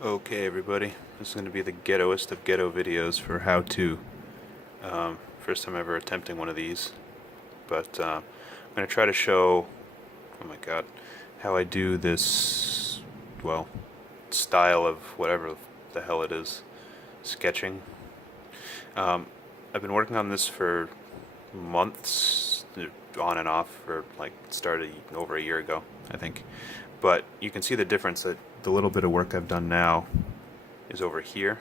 Okay, everybody, this is going to be the ghettoest of ghetto videos for how to. First time ever attempting one of these, but I'm going to try to show, oh my god, how I do this, well, style of whatever the hell it is, sketching. Um, I've been working on this for months, on and off, for like started over a year ago, I think. But you can see the difference that the little bit of work I've done now is over here,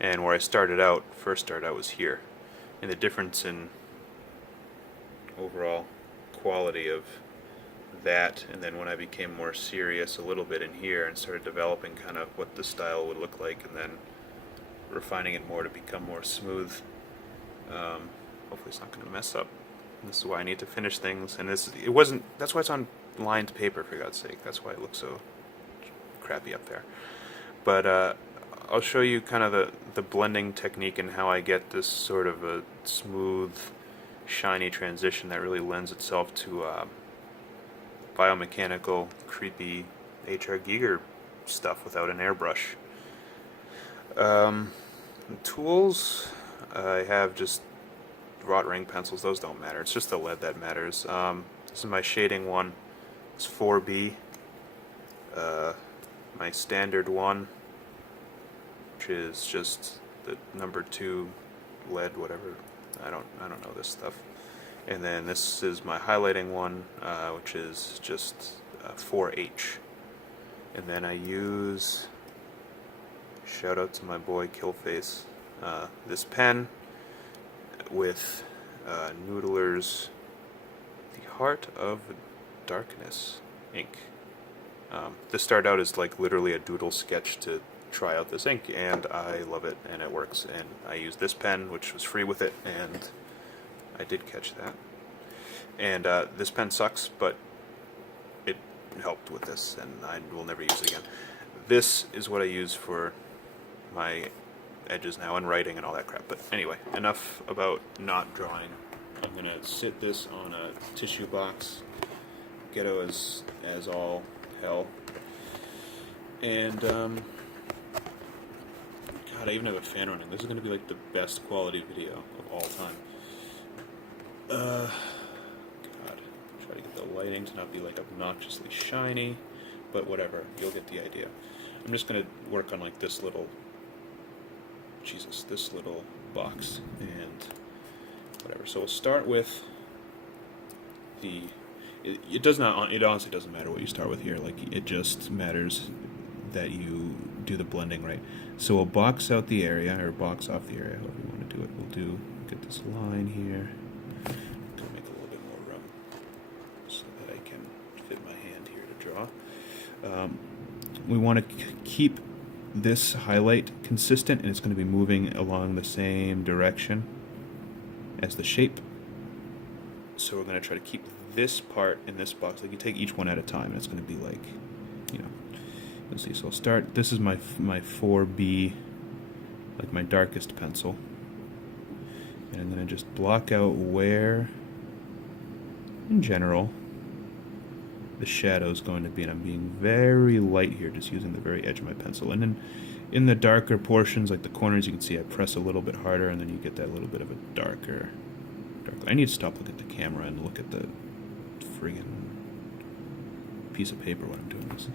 and where I first started out was here. And the difference in overall quality of that, and then when I became more serious a little bit in here and started developing kind of what the style would look like, and then refining it more to become more smooth. Hopefully it's not going to mess up. This is why I need to finish things, and it wasn't. That's why it's on lined paper, for God's sake. That's why it looks so crappy up there. But I'll show you kind of the blending technique and how I get this sort of a smooth, shiny transition that really lends itself to biomechanical, creepy H.R. Giger stuff without an airbrush. Tools, I have just wrought ring pencils. Those don't matter. It's just the lead that matters. This is my shading one. It's 4B. My standard one, which is just the number 2 lead, whatever. I don't know this stuff. And then this is my highlighting one, which is just 4H. And then I use, shout out to my boy Killface, this pen with Noodler's The Heart of Darkness ink. This started out as like literally a doodle sketch to try out this ink, and I love it, and it works. And I used this pen, which was free with it, and I did catch that. And this pen sucks, but it helped with this, and I will never use it again. This is what I use for my edges now, and writing and all that crap. But anyway, enough about not drawing. I'm going to sit this on a tissue box. Ghetto as all hell. And, God, I even have a fan running. This is going to be like the best quality video of all time. God, try to get the lighting to not be like obnoxiously shiny, but whatever, you'll get the idea. I'm just going to work on like this little box and whatever. So we'll start with it does not, it honestly doesn't matter what you start with here. Like, it just matters that you do the blending right. So we'll box out the area, or box off the area, however you want to do it. We'll get this line here. Go make a little bit more room so that I can fit my hand here to draw. We want to keep this highlight consistent, and it's going to be moving along the same direction as the shape. So we're going to try to keep this part in this box. Like, you take each one at a time, and it's going to be like, you'll see. So I'll start. This is my 4B, like my darkest pencil, and I'm going to just block out where, in general, the shadow is going to be, and I'm being very light here, just using the very edge of my pencil. And then in the darker portions, like the corners, you can see I press a little bit harder, and then you get that little bit of a darker. I need to stop looking at the camera and look at the friggin' piece of paper when I'm doing this.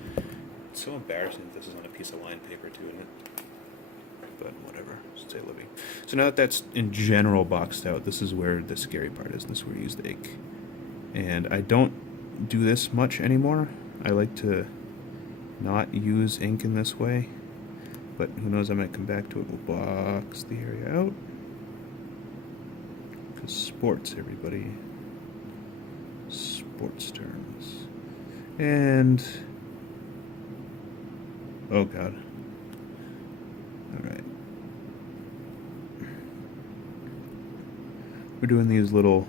It's so embarrassing that this is on a piece of lined paper too, isn't it? But whatever, stay living. So now that that's in general boxed out, this is where the scary part is. This is where you use the ink. And I don't do this much anymore. I like to not use ink in this way, but who knows, I might come back to it. We'll box the area out. Because sports, everybody. Sports terms. And, oh god. Alright. We're doing these little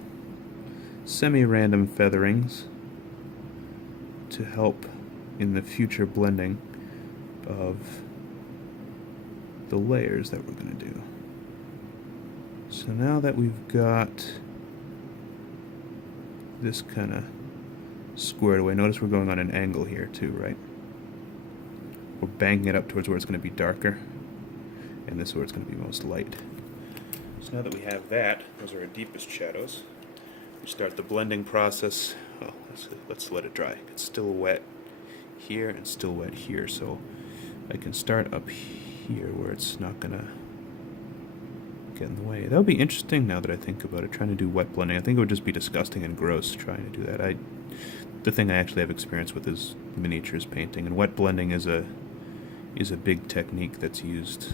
semi-random featherings to help in the future blending of the layers that we're going to do. So now that we've got this kind of squared away, notice we're going on an angle here too, right? we're banging it up towards where it's going to be darker, and this is where it's going to be most light. So now that we have that, those are our deepest shadows. We start the blending process. Well, let's let it dry. It's still wet here and still wet here, so I can start up here where it's not going to get in the way. That would be interesting now that I think about it, trying to do wet blending. I think it would just be disgusting and gross trying to do that. The thing I actually have experience with is miniatures painting, and wet blending is a big technique that's used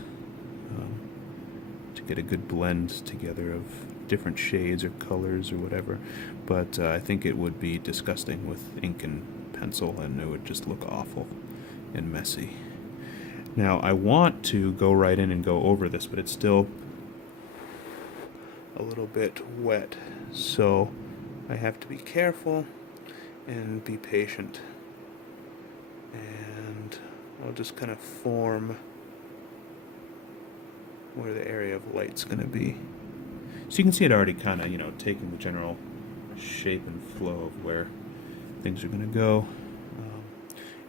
to get a good blend together of different shades or colors or whatever. But I think it would be disgusting with ink and pencil, and it would just look awful and messy. Now I want to go right in and go over this, but it's still a little bit wet, so I have to be careful and be patient, and I'll just kind of form where the area of light's going to be. So you can see it already kind of, taking the general shape and flow of where things are going to go.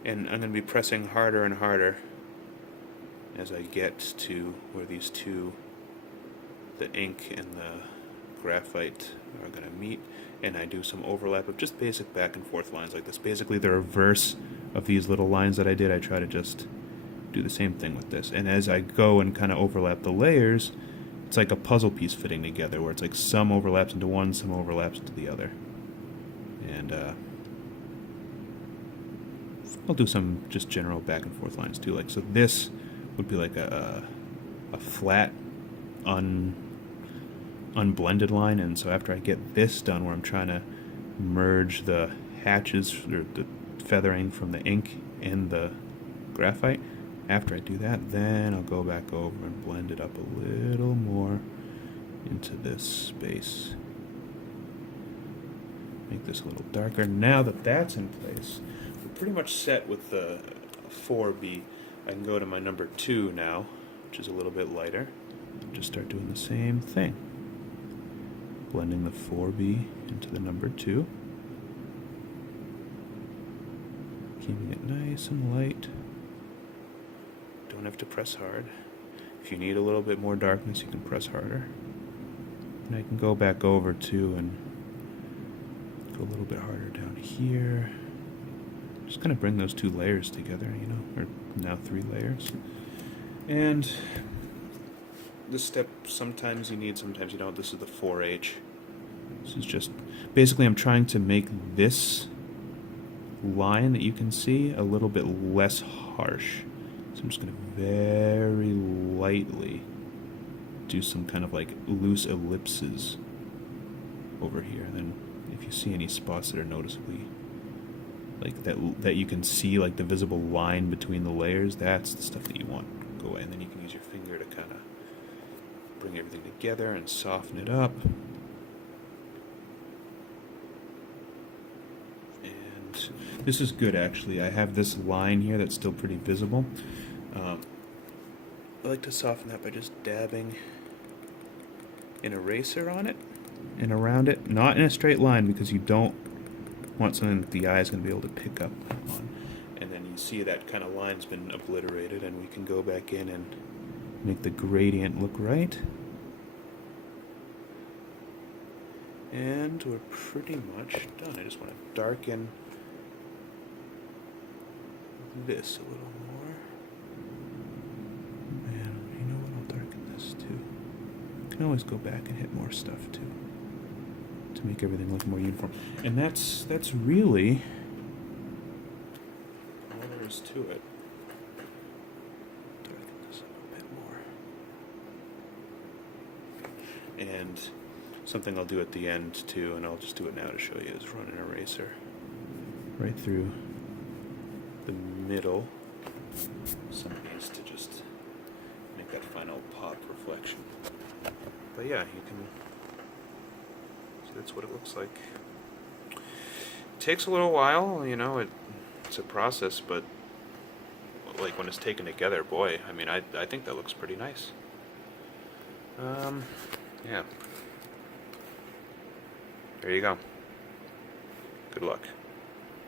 And I'm going to be pressing harder and harder as I get to where these two, the ink and the graphite, are going to meet, and I do some overlap of just basic back and forth lines like this. Basically the reverse of these little lines that I did, I try to just do the same thing with this. And as I go and kind of overlap the layers, it's like a puzzle piece fitting together, where it's like some overlaps into one, some overlaps into the other. And I'll do some just general back and forth lines too. Like, so this would be like a flat, unblended line, and so after I get this done, where I'm trying to merge the hatches or the feathering from the ink and the graphite, after I do that, then I'll go back over and blend it up a little more into this space. Make this a little darker. Now that that's in place, we're pretty much set with the 4B. I can go to my number 2 now, which is a little bit lighter, and just start doing the same thing. Blending the 4B into the number 2. Keeping it nice and light. Don't have to press hard. If you need a little bit more darkness, you can press harder. And I can go back over too and go a little bit harder down here. Just kind of bring those 2 layers together, or now 3 layers. And this step, sometimes you need, sometimes you don't. This is the 4H. This is just, basically I'm trying to make this line that you can see a little bit less harsh. So I'm just going to very lightly do some kind of like loose ellipses over here. And then if you see any spots that are noticeably like that you can see like the visible line between the layers, that's the stuff that you want to go away. And then you can use your finger to kind of bring everything together and soften it up. And this is good, actually. I have this line here that's still pretty visible. I like to soften that by just dabbing an eraser on it and around it. Not in a straight line, because you don't want something that the eye is going to be able to pick up on. And then you see that kind of line's been obliterated, and we can go back in and make the gradient look right. And we're pretty much done. I just want to darken this a little more. And you know what? I'll darken this too. You can always go back and hit more stuff too to make everything look more uniform. And that's really all there is to it. Darken this up a bit more. And something I'll do at the end too, and I'll just do it now to show you, is run an eraser right through the middle. Some needs to just make that final pop reflection. But yeah, you can see that's what it looks like. It takes a little while, it's a process, but like when it's taken together, boy, I think that looks pretty nice. Yeah. There you go. Good luck.